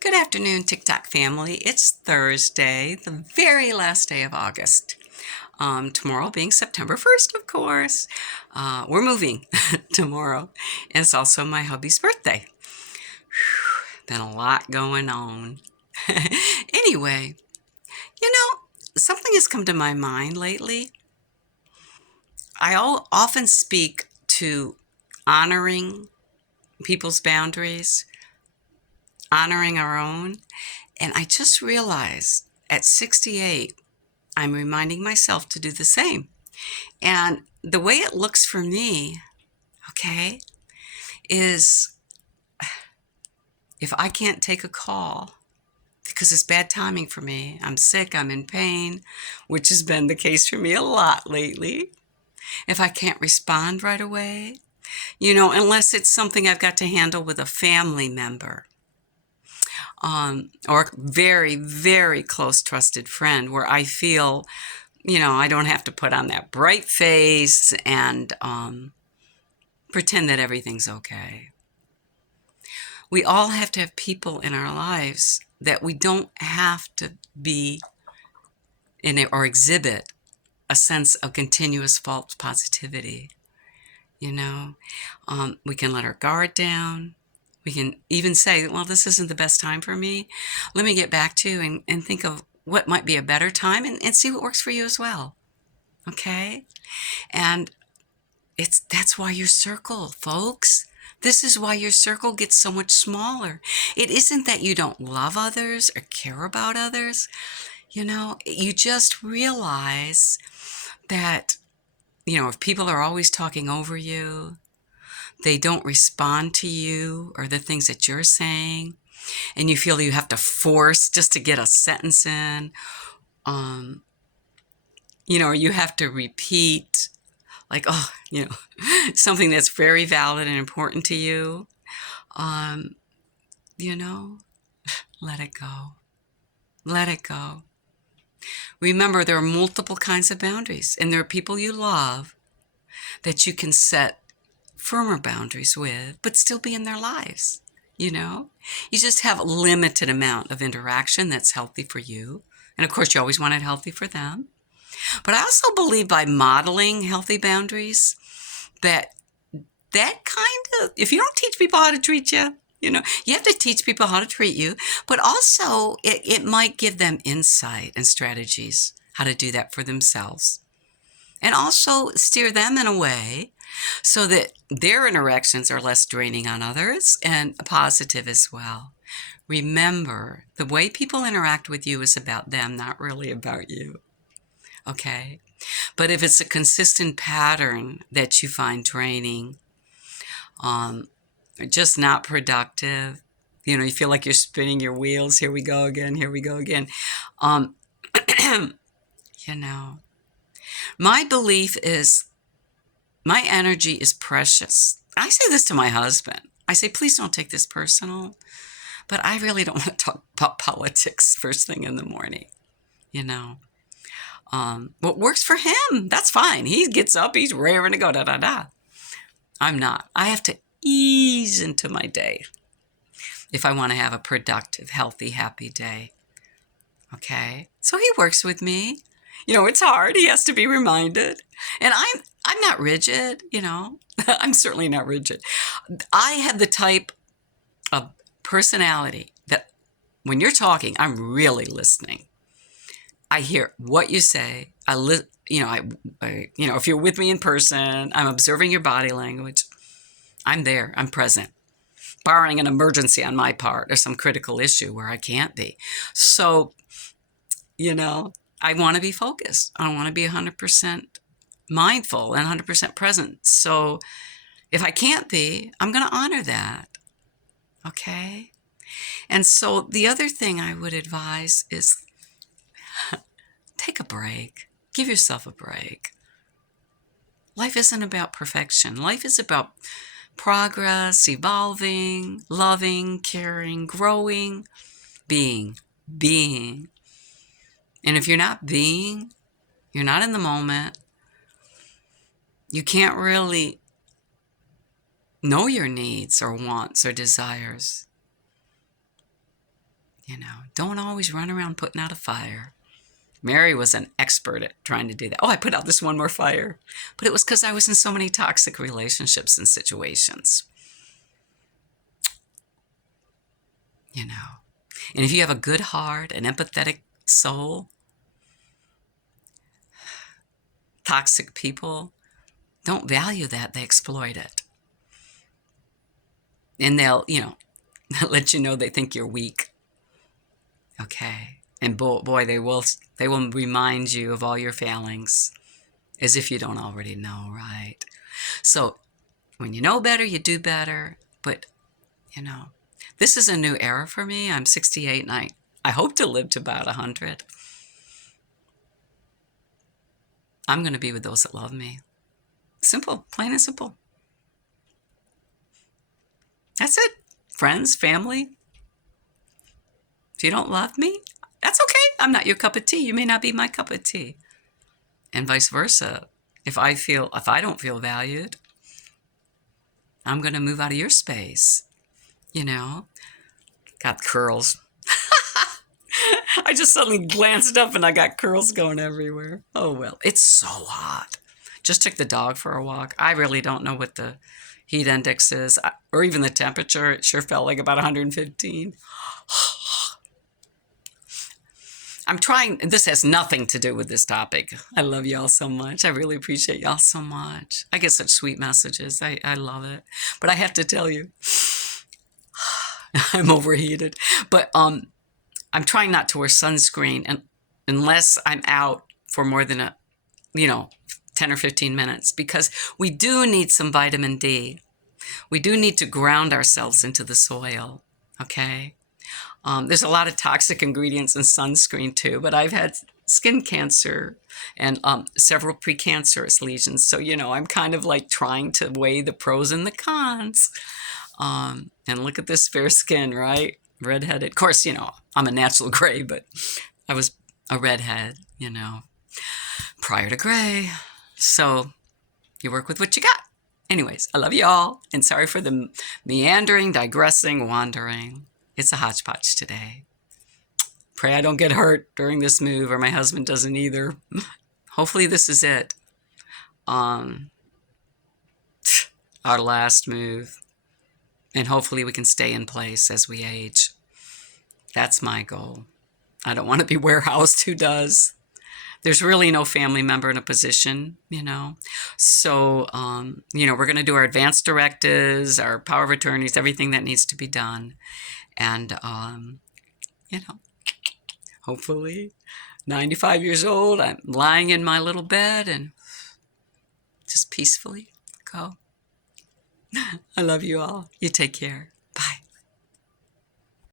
Good afternoon, TikTok family. It's Thursday, the very last day of August. Tomorrow being September 1st, of course. We're moving tomorrow. And it's also my hubby's birthday. Been a lot going on. Anyway, you know, something has come to my mind lately. I often speak to honoring people's boundaries, honoring our own. And I just realized at 68, I'm reminding myself to do the same. And the way it looks for me, okay, is if I can't take a call because it's bad timing for me, I'm sick, I'm in pain, which has been the case for me a lot lately. If I can't respond right away, unless it's something I've got to handle with a family member, or a very, very close trusted friend where I feel, I don't have to put on that bright face and pretend that everything's okay. We all have to have people in our lives that we don't have to be in it or exhibit a sense of continuous false positivity. We can let our guard down. We can even say, well, this isn't the best time for me. Let me get back to and think of what might be a better time and see what works for you as well. Okay? And that's why your circle, folks. This is why your circle gets so much smaller. It isn't that you don't love others or care about others. You just realize that, if people are always talking over you, they don't respond to you or the things that you're saying, and you feel you have to force just to get a sentence in, or you have to repeat like, something that's very valid and important to you, um, you know, let it go. Let it go. Remember, there are multiple kinds of boundaries, and there are people you love that you can set firmer boundaries with, but still be in their lives. You just have a limited amount of interaction that's healthy for you. And of course, you always want it healthy for them. But I also believe by modeling healthy boundaries, that kind of, if you don't teach people how to treat you, you have to teach people how to treat you, but also it might give them insight and strategies how to do that for themselves. And also steer them in a way so that their interactions are less draining on others and positive as well. Remember, the way people interact with you is about them, not really about you. Okay? But if it's a consistent pattern that you find draining, just not productive, you feel like you're spinning your wheels. Here we go again. Here we go again. Um, you know, my belief is my energy is precious. I say this to my husband. I say, please don't take this personal, but I really don't want to talk about politics first thing in the morning. What works for him, that's fine. He gets up, he's raring to go, da da da. I'm not. I have to ease into my day if I want to have a productive, healthy, happy day. Okay? So he works with me. It's hard. He has to be reminded. And I'm not rigid, I'm certainly not rigid. I have the type of personality that when you're talking, I'm really listening. I hear what you say. If you're with me in person, I'm observing your body language. I'm there. I'm present, barring an emergency on my part or some critical issue where I can't be. So, I want to be focused. I want to be 100% mindful and 100% present. So if I can't be, I'm going to honor that. Okay? And so the other thing I would advise is take a break. Give yourself a break. Life isn't about perfection. Life is about progress, evolving, loving, caring, growing, being. And if you're not being, you're not in the moment, you can't really know your needs or wants or desires. Don't always run around putting out a fire. Mary was an expert at trying to do that. Oh, I put out this one more fire. But it was because I was in so many toxic relationships and situations. And if you have a good heart, an empathetic soul, toxic people don't value that. They exploit it. And they'll, let you know they think you're weak. Okay. And boy, they will remind you of all your failings as if you don't already know, right? So when you know better, you do better. But, this is a new era for me. I'm 68 and I hope to live to about 100. I'm going to be with those that love me. Simple, plain and simple. That's it. Friends, family. If you don't love me, that's okay. I'm not your cup of tea. You may not be my cup of tea. And vice versa. If I don't feel valued, I'm going to move out of your space. Got curls. I just suddenly glanced up and I got curls going everywhere. Oh, well, it's so hot. Just took the dog for a walk. I really don't know what the heat index is or even the temperature. It sure felt like about 115. I'm trying, this has nothing to do with this topic. I love y'all so much. I really appreciate y'all so much. I get such sweet messages. I love it. But I have to tell you, I'm overheated. But I'm trying not to wear sunscreen unless I'm out for more than 10 or 15 minutes, because we do need some vitamin D. We do need to ground ourselves into the soil, okay? There's a lot of toxic ingredients in sunscreen too, but I've had skin cancer and several precancerous lesions. So, I'm kind of like trying to weigh the pros and the cons. And look at this fair skin, right? Redheaded. Of course, I'm a natural gray, but I was a redhead, prior to gray. So you work with what you got. Anyways, I love you all. And sorry for the meandering, digressing, wandering. It's a hodgepodge today. Pray I don't get hurt during this move, or my husband doesn't either. Hopefully this is it. Our last move. And hopefully we can stay in place as we age. That's my goal. I don't want to be warehoused. Who does? There's really no family member in a position, So, we're going to do our advance directives, our power of attorneys, everything that needs to be done. And, hopefully 95 years old, I'm lying in my little bed and just peacefully go. I love you all. You take care.